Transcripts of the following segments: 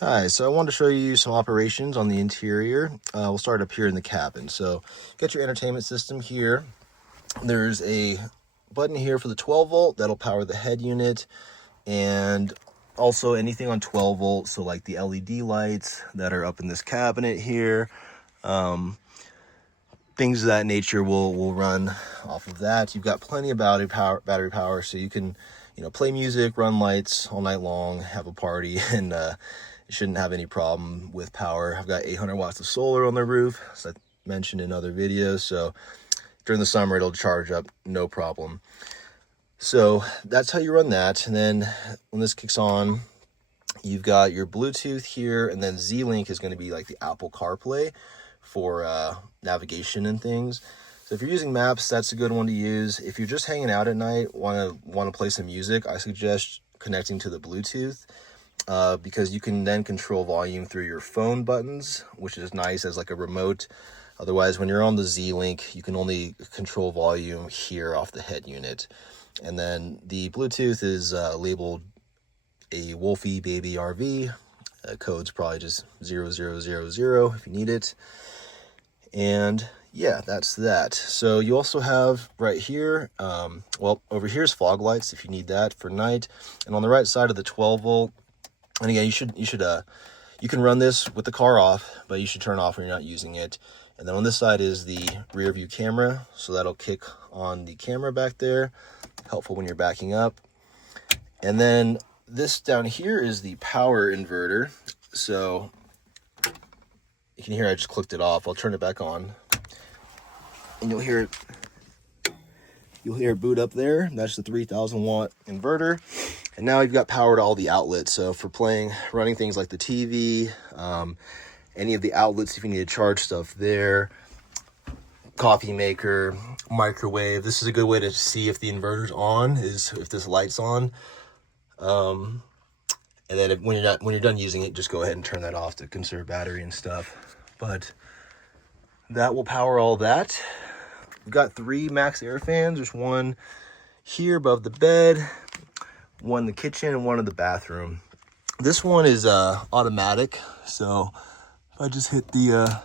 Hi, so I wanted to show you some operations on the interior. We'll start up here in the cabin. So get your entertainment system here. There's a button here for the 12 volt that'll power the head unit, and also anything on 12 volts, so like the LED lights that are up in this cabinet here, things of that nature will run off of that. You've got plenty of battery power, so you can play music, run lights all night long, have a party, and you shouldn't have any problem with power. I've got 800 watts of solar on the roof, as I mentioned in other videos, so during the summer it'll charge up no problem. So that's how you run that. And then when this kicks on, you've got your Bluetooth here, and then Z-Link is going to be like the Apple CarPlay for navigation and things. So if you're using maps, that's a good one to use. If you're just hanging out at night, want to play some music, I suggest connecting to the Bluetooth, because you can then control volume through your phone buttons, which is nice as like a remote. Otherwise, when you're on the Z-Link, you can only control volume here off the head unit. And then the Bluetooth is labeled a Wolfie Baby RV. Code's probably just 0000 if you need it. And yeah, that's that. So you also have right here, well, over here is fog lights if you need that for night. And on the right side of the 12 volt, and again, you can run this with the car off, but you should turn off when you're not using it. And then on this side is the rear view camera, so that'll kick on the camera back there, helpful when you're backing up. And then this down here is the power inverter. So you can hear I just clicked it off. I'll turn it back on, and you'll hear it boot up there. That's the 3000 watt inverter. And now you've got power to all the outlets. So for running things like the TV, any of the outlets, if you need to charge stuff there, coffee maker, microwave. This is a good way to see if the inverter's on, is if this light's on. And then when you're done using it, just go ahead and turn that off to conserve battery and stuff. But that will power all that. We've got 3 max air fans. There's one here above the bed, one in the kitchen, and one in the bathroom. This one is automatic, so if I just hit the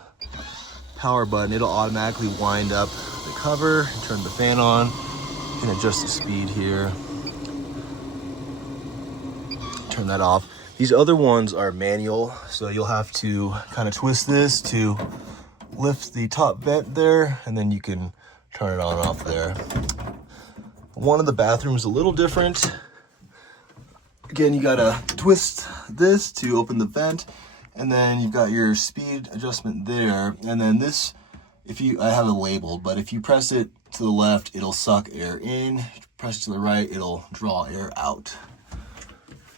power button, it'll automatically wind up the cover and turn the fan on. You can adjust the speed here, turn that off. These other ones are manual, so you'll have to kind of twist this to lift the top vent there, and then you can turn it on and off there. One of the bathrooms is a little different. Again, you gotta twist this to open the vent, and then you've got your speed adjustment there. And then this, I have it labeled, but if you press it to the left, it'll suck air in. If you press it to the right, it'll draw air out.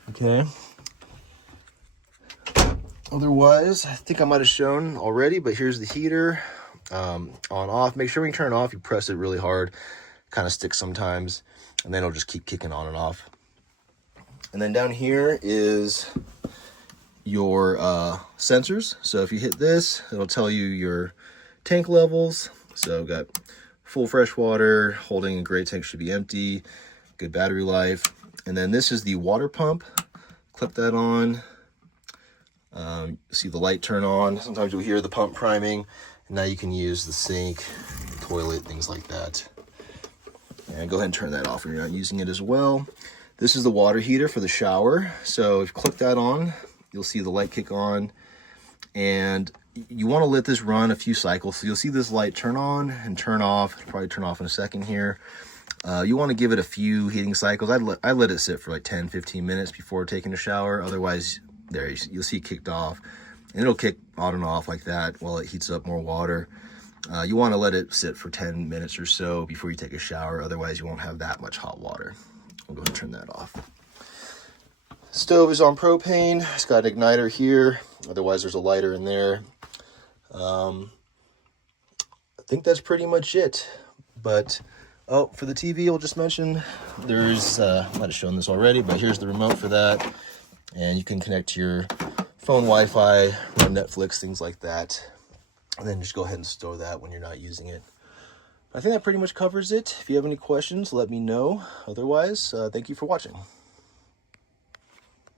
Okay. Otherwise, I think I might have shown already, but here's the heater, on off. Make sure when you turn it off, you press it really hard. Kind of sticks sometimes, and then it'll just keep kicking on and off. And then down here is your sensors. So if you hit this, it'll tell you your tank levels. So we've got full fresh water, holding a gray tank should be empty, good battery life. And then this is the water pump. Clip that on. See the light turn on. Sometimes you'll hear the pump priming. And now you can use the sink, the toilet, things like that. And go ahead and turn that off when you're not using it as well. This is the water heater for the shower. So if you click that on, you'll see the light kick on. And you want to let this run a few cycles. So you'll see this light turn on and turn off. It'll probably turn off in a second here. You want to give it a few heating cycles. I let it sit for like 10-15 minutes before taking a shower. Otherwise, there you'll see it kicked off. And it'll kick on and off like that while it heats up more water. You want to let it sit for 10 minutes or so before you take a shower. Otherwise, you won't have that much hot water. I'll go ahead and turn that off. Stove is on propane. It's got an igniter here. Otherwise, there's a lighter in there. I think that's pretty much it. But, oh, for the TV, I'll just mention, there's, I might have shown this already, but here's the remote for that. And you can connect to your phone Wi-Fi, run Netflix, things like that. And then just go ahead and store that when you're not using it. I think that pretty much covers it. If you have any questions, let me know. Otherwise, thank you for watching.